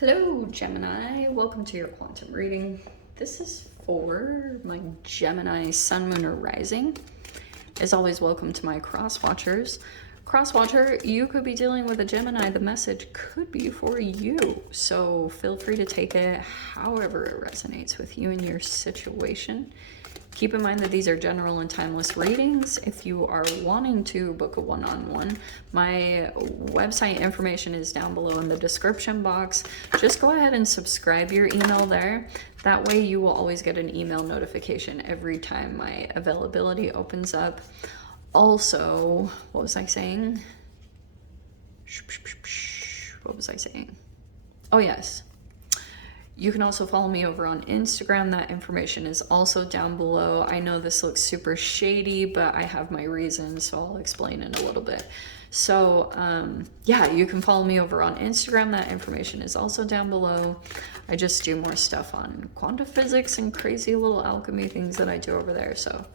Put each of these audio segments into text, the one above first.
Hello, Gemini. Welcome to your quantum reading. This is for my Gemini Sun, Moon, or Rising. As always, welcome to my cross watchers. Cross watcher, you could be dealing with a Gemini. The message could be for you. So feel free to take it however it resonates with you and your situation. Keep in mind that these are general and timeless readings. If you are wanting to book a one-on-one, my website information is down below in the description box. Just go ahead and subscribe your email there. That way you will always get an email notification every time my availability opens up. Also, what was I saying? What was I saying? Oh, yes. You can also follow me over on Instagram. That information is also down below. I know this looks super shady, but I have my reasons, so I'll explain in a little bit. So yeah, you can follow me over on Instagram. That information is also down below. I just do more stuff on quantum physics and crazy little alchemy things that I do over there. So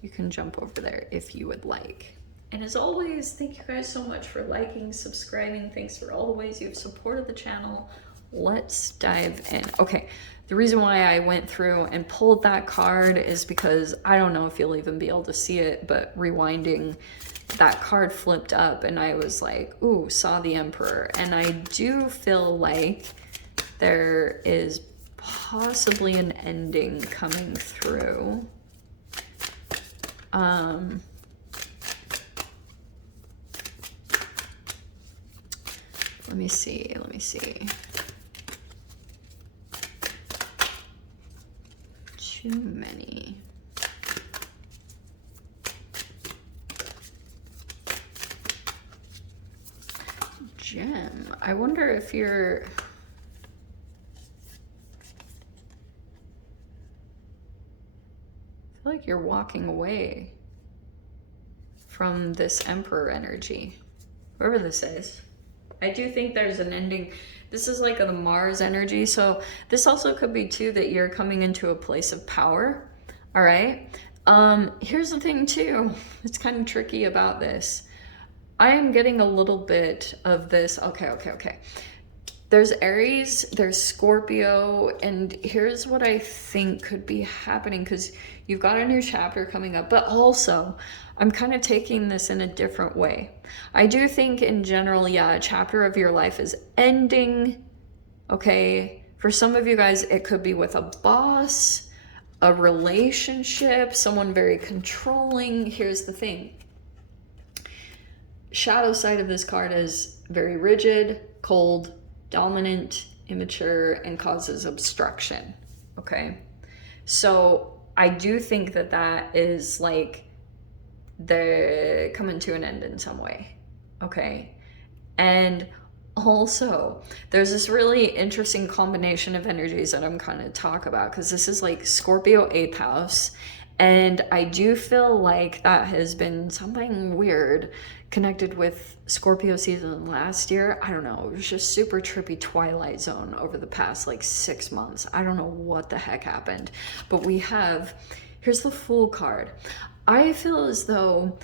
you can jump over there if you would like. And as always, thank you guys so much for liking, subscribing. Thanks for all the ways you've supported the channel. Let's dive in. Okay, the reason why I went through and pulled that card is because I don't know if you'll even be able to see it, but rewinding, that card flipped up and I was like, ooh, saw the Emperor. And I do feel like there is possibly an ending coming through. Let me see. Too many. Gem. I wonder if you're... I feel like you're walking away from this Emperor energy. Whoever this is. I do think there's an ending. This is like the Mars energy. So this also could be too that you're coming into a place of power. All right. Here's the thing too. It's kind of tricky about this. I am getting a little bit of this. Okay. There's Aries, there's Scorpio, and here's what I think could be happening, because you've got a new chapter coming up, but also I'm kind of taking this in a different way. I do think in general, yeah, a chapter of your life is ending, okay? For some of you guys, it could be with a boss, a relationship, someone very controlling. Here's the thing. Shadow side of this card is very rigid, cold, dominant, immature, and causes obstruction, okay? So I do think that that is like they're coming to an end in some way, okay? And also, there's this really interesting combination of energies that I'm kind of talk about, because this is like Scorpio 8th house, and I do feel like that has been something weird connected with Scorpio season last year. I don't know, it was just super trippy Twilight Zone over the past like 6 months. I don't know what the heck happened, but we have, here's the Fool card. I feel as though,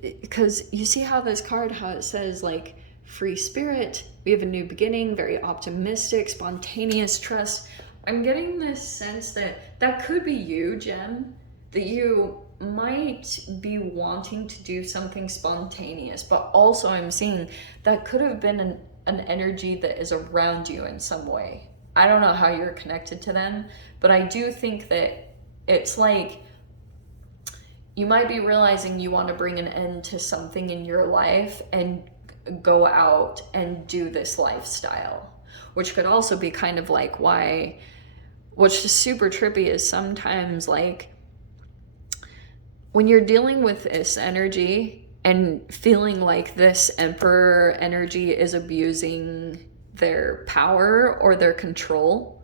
because you see how this card, how it says like free spirit, we have a new beginning, very optimistic, spontaneous trust. I'm getting this sense that that could be you, Gem, that you might be wanting to do something spontaneous, but also I'm seeing that could have been an energy that is around you in some way. I don't know how you're connected to them, but I do think that it's like you might be realizing you want to bring an end to something in your life and go out and do this lifestyle, which could also be kind of like why, what's just super trippy is sometimes like when you're dealing with this energy and feeling like this Emperor energy is abusing their power or their control,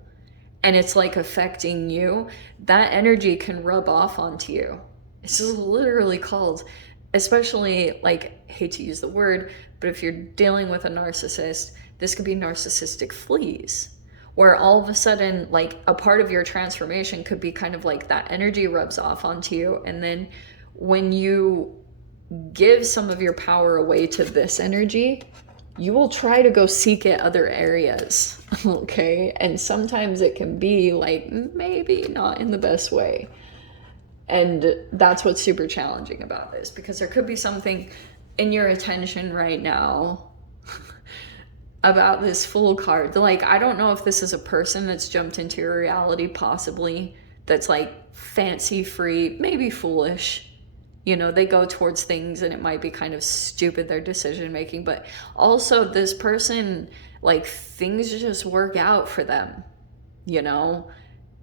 and it's like affecting you, that energy can rub off onto you. It's just literally called, especially like, hate to use the word, but if you're dealing with a narcissist, this could be narcissistic fleas, where all of a sudden, like a part of your transformation could be kind of like that energy rubs off onto you. And then when you give some of your power away to this energy, you will try to go seek it other areas, okay? And sometimes it can be like maybe not in the best way. And that's what's super challenging about this, because there could be something in your attention right now about this Fool card. Like, I don't know if this is a person that's jumped into your reality, possibly, that's like fancy free, maybe foolish. You know, they go towards things and it might be kind of stupid, their decision making, but also this person, like, things just work out for them, you know?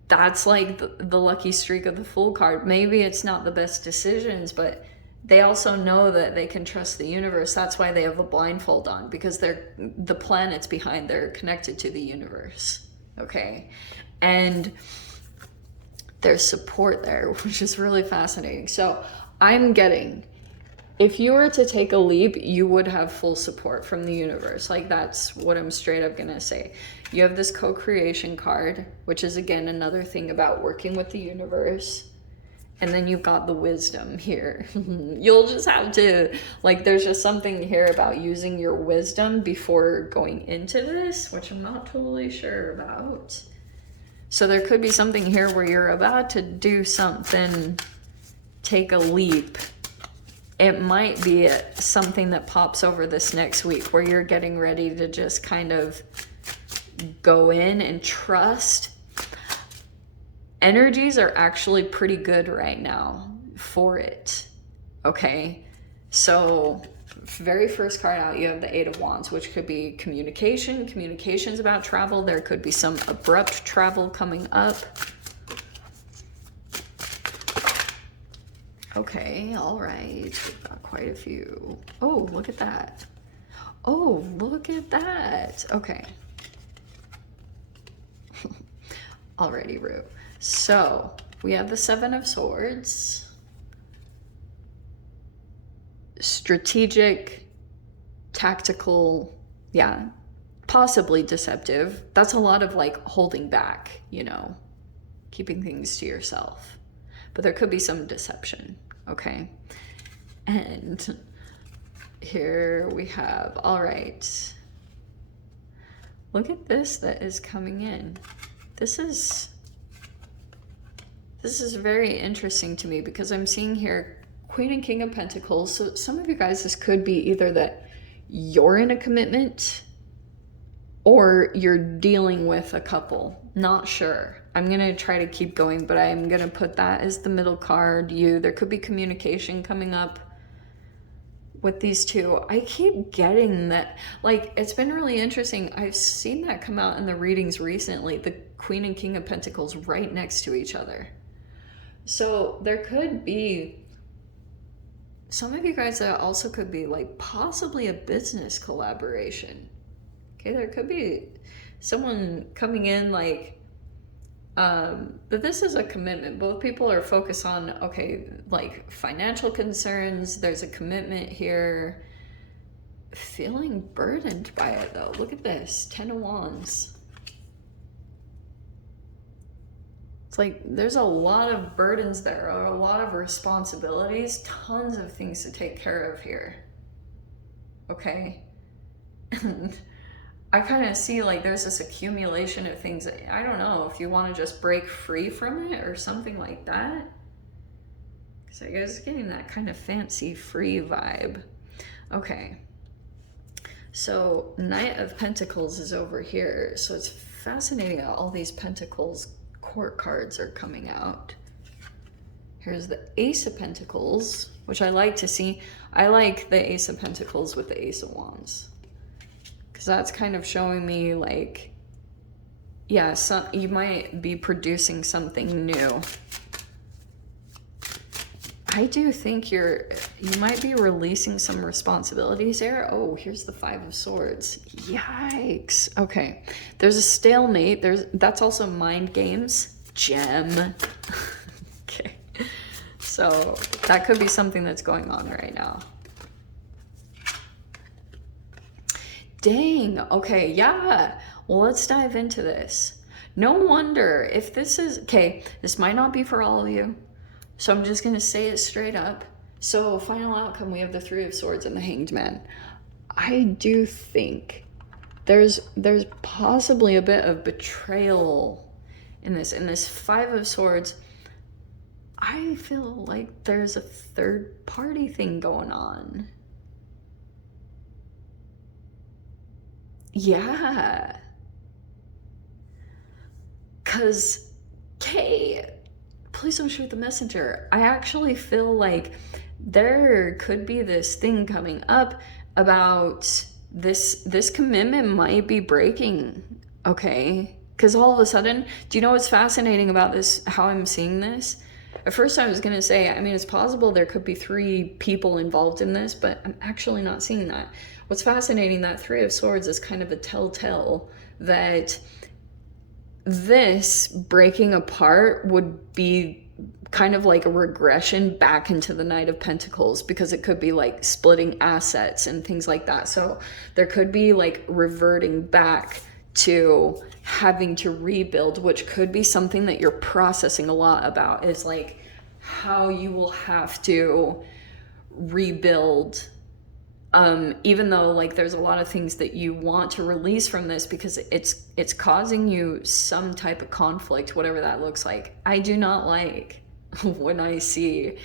That's like the lucky streak of the Fool card. Maybe it's not the best decisions, but they also know that they can trust the universe. That's why they have a blindfold on, because they're the planets behind, they're connected to the universe, okay? And there's support there, which is really fascinating. So I'm getting, if you were to take a leap, you would have full support from the universe. Like, that's what I'm straight up gonna say. You have this co-creation card, which is, again, another thing about working with the universe. And then you've got the wisdom here. You'll just have to, like, there's just something here about using your wisdom before going into this, which I'm not totally sure about. So there could be something here where you're about to do something, take a leap. It might be something that pops over this next week where you're getting ready to just kind of go in and trust. Energies are actually pretty good right now for it, okay? So very first card out, you have the Eight of Wands, which could be communication. Communication's about travel. There could be some abrupt travel coming up. Okay, all right. We've got quite a few. Oh, look at that. Oh, look at that. Okay. Alrighty, Rue. So, we have the Seven of Swords. Strategic, tactical, yeah, possibly deceptive. That's a lot of, like, holding back, you know, keeping things to yourself. But there could be some deception, okay? And here we have, all right. Look at this that is coming in. This is very interesting to me, because I'm seeing here Queen and King of Pentacles. So some of you guys, this could be either that you're in a commitment or you're dealing with a couple. Not sure. I'm going to try to keep going, but I'm going to put that as the middle card. There could be communication coming up with these two. I keep getting that, like, it's been really interesting. I've seen that come out in the readings recently, the Queen and King of Pentacles right next to each other. So there could be some of you guys that also could be like possibly a business collaboration. Okay, there could be someone coming in like, but this is a commitment. Both people are focused on, okay, like financial concerns. There's a commitment here. Feeling burdened by it though. Look at this, 10 of Wands. It's like there's a lot of burdens there, or a lot of responsibilities, tons of things to take care of here. Okay? And I kind of see like there's this accumulation of things. I don't know if you want to just break free from it or something like that. Because I guess getting that kind of fancy free vibe. Okay. So Knight of Pentacles is over here. So it's fascinating how all these Pentacles court cards are coming out. Here's the Ace of Pentacles, which I like to see. I like the Ace of Pentacles with the Ace of Wands, because that's kind of showing me like, yeah, you might be producing something new. I do think you might be releasing some responsibilities there. Oh, here's the Five of Swords. Yikes. Okay. There's a stalemate. That's also mind games. Gem. Okay. So that could be something that's going on right now. Dang. Okay. Yeah. Well, let's dive into this. No wonder if this is, okay, this might not be for all of you. So I'm just going to say it straight up. So final outcome, we have the Three of Swords and the Hanged Man. I do think there's possibly a bit of betrayal in this. In this Five of Swords, I feel like there's a third party thing going on. Yeah. Because, Kay, please don't shoot the messenger. I actually feel like there could be this thing coming up about this commitment might be breaking, okay? Because all of a sudden, do you know what's fascinating about this, how I'm seeing this? At first I was going to say, I mean, it's possible there could be 3 people involved in this, but I'm actually not seeing that. What's fascinating, that 3 of Swords is kind of a telltale that this breaking apart would be kind of like a regression back into the Knight of Pentacles, because it could be like splitting assets and things like that. So there could be like reverting back to having to rebuild, which could be something that you're processing a lot about, is like how you will have to rebuild, even though like there's a lot of things that you want to release from this because it's causing you some type of conflict, whatever that looks like. I do not like when I see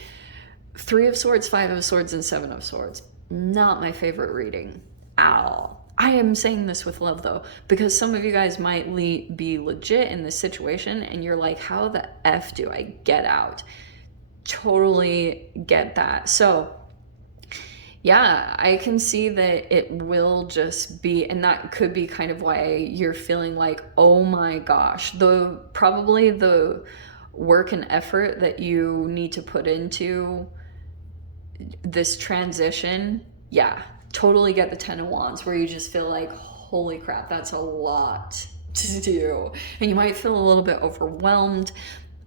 3 of Swords, 5 of Swords, and 7 of Swords. Not my favorite reading at all. I am saying this with love though, because some of you guys might be legit in this situation and you're like, how the F do I get out? Totally get that. So yeah, I can see that it will just be, and that could be kind of why you're feeling like, oh my gosh, probably the work and effort that you need to put into this transition. Yeah, totally get the 10 of Wands, where you just feel like, holy crap, that's a lot to do. And you might feel a little bit overwhelmed,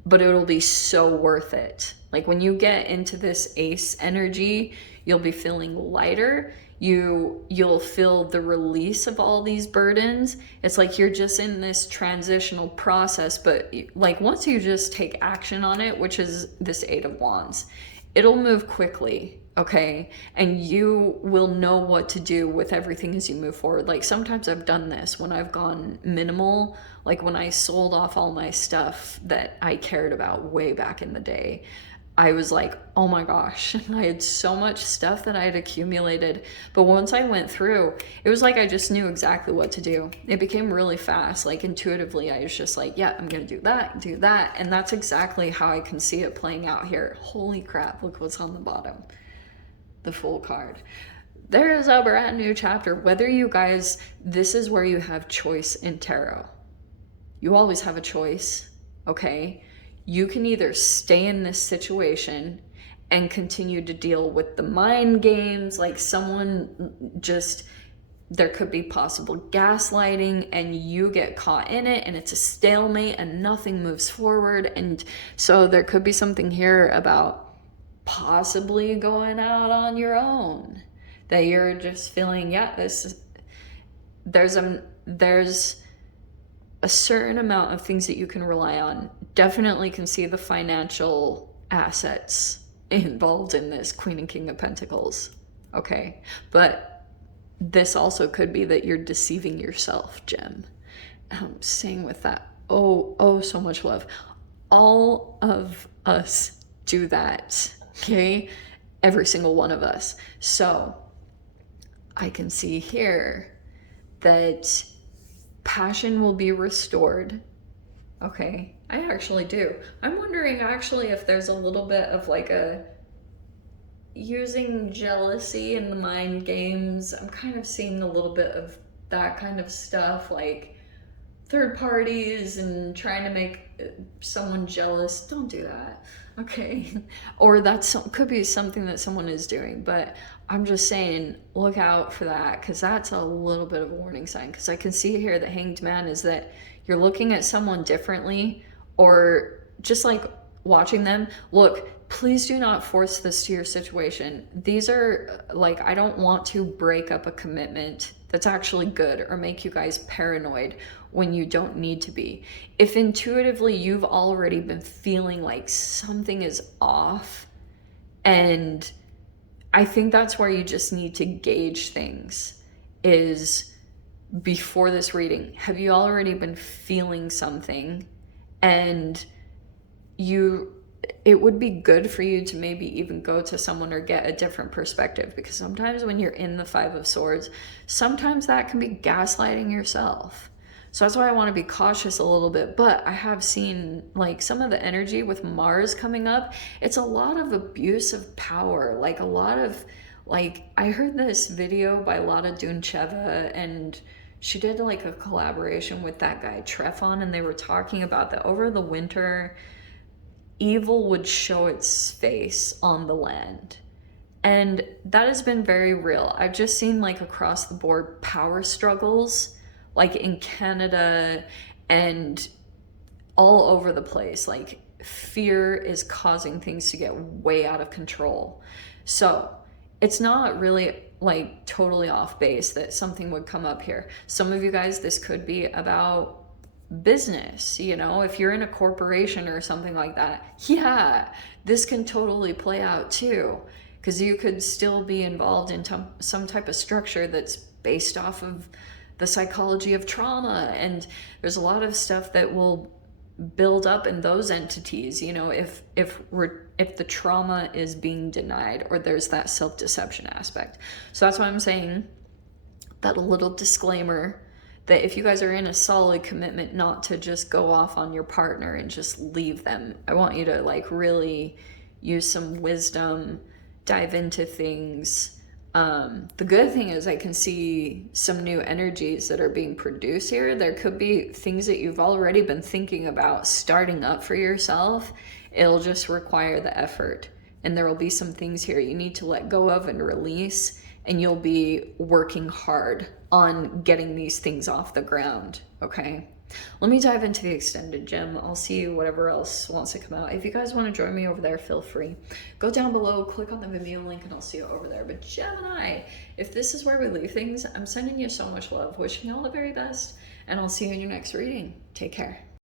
but it'll be so worth it. Like when you get into this Ace energy, you'll be feeling lighter. You'll feel the release of all these burdens. It's like you're just in this transitional process, but like once you just take action on it, which is this 8 of Wands, it'll move quickly, okay? And you will know what to do with everything as you move forward. Like sometimes I've done this when I've gone minimal, like when I sold off all my stuff that I cared about way back in the day. I was like, oh my gosh, I had so much stuff that I had accumulated. But once I went through, it was like I just knew exactly what to do. It became really fast. Like intuitively, I was just like, yeah, I'm going to do that. And that's exactly how I can see it playing out here. Holy crap, look what's on the bottom. The Fool card. There is a brand new chapter. Whether you guys, this is where you have choice in tarot. You always have a choice, okay? You can either stay in this situation and continue to deal with the mind games, like someone just, there could be possible gaslighting and you get caught in it and it's a stalemate and nothing moves forward. And so there could be something here about possibly going out on your own, that you're just feeling, yeah, there's a certain amount of things that you can rely on. Definitely can see the financial assets involved in this Queen and King of Pentacles, okay? But this also could be that you're deceiving yourself, Gem. I'm saying with that, oh, so much love. All of us do that, okay? Every single one of us. So I can see here that passion will be restored. Okay, I actually do. I'm wondering actually if there's a little bit of like a using jealousy in the mind games. I'm kind of seeing a little bit of that kind of stuff, like third parties and trying to make someone jealous. Don't do that, okay? Or could be something that someone is doing, but I'm just saying, look out for that, because that's a little bit of a warning sign. Because I can see here the Hanged Man is that you're looking at someone differently, or just like watching them. Look, please do not force this to your situation. These are like, I don't want to break up a commitment that's actually good or make you guys paranoid when you don't need to be. If intuitively you've already been feeling like something is off, and I think that's where you just need to gauge things. is, before this reading, have you already been feeling something, and it would be good for you to maybe even go to someone or get a different perspective, because sometimes when you're in the Five of Swords, sometimes that can be gaslighting yourself. So that's why I want to be cautious a little bit. But I have seen like some of the energy with Mars coming up. It's a lot of abuse of power, like a lot of, like, I heard this video by Lada Duncheva, and she did like a collaboration with that guy Trefon, and they were talking about that over the winter, evil would show its face on the land. And that has been very real. I've just seen like across the board power struggles, like in Canada and all over the place. Like fear is causing things to get way out of control. So it's not really like totally off base that something would come up here. Some of you guys, this could be about business, you know, if you're in a corporation or something like that. Yeah, this can totally play out too, because you could still be involved in some type of structure that's based off of the psychology of trauma, and there's a lot of stuff that will build up in those entities, you know, if the trauma is being denied, or there's that self-deception aspect. So that's why I'm saying that, a little disclaimer, that if you guys are in a solid commitment, not to just go off on your partner and just leave them. I want you to like really use some wisdom, dive into things. The good thing is I can see some new energies that are being produced here. There could be things that you've already been thinking about starting up for yourself. It'll just require the effort. And there will be some things here you need to let go of and release, and you'll be working hard on getting these things off the ground, okay? Let me dive into the extended gem. I'll see you whatever else wants to come out. If you guys want to join me over there, feel free. Go down below, click on the Vimeo link, and I'll see you over there. But Gemini, if this is where we leave things, I'm sending you so much love, wishing you all the very best, and I'll see you in your next reading. Take care.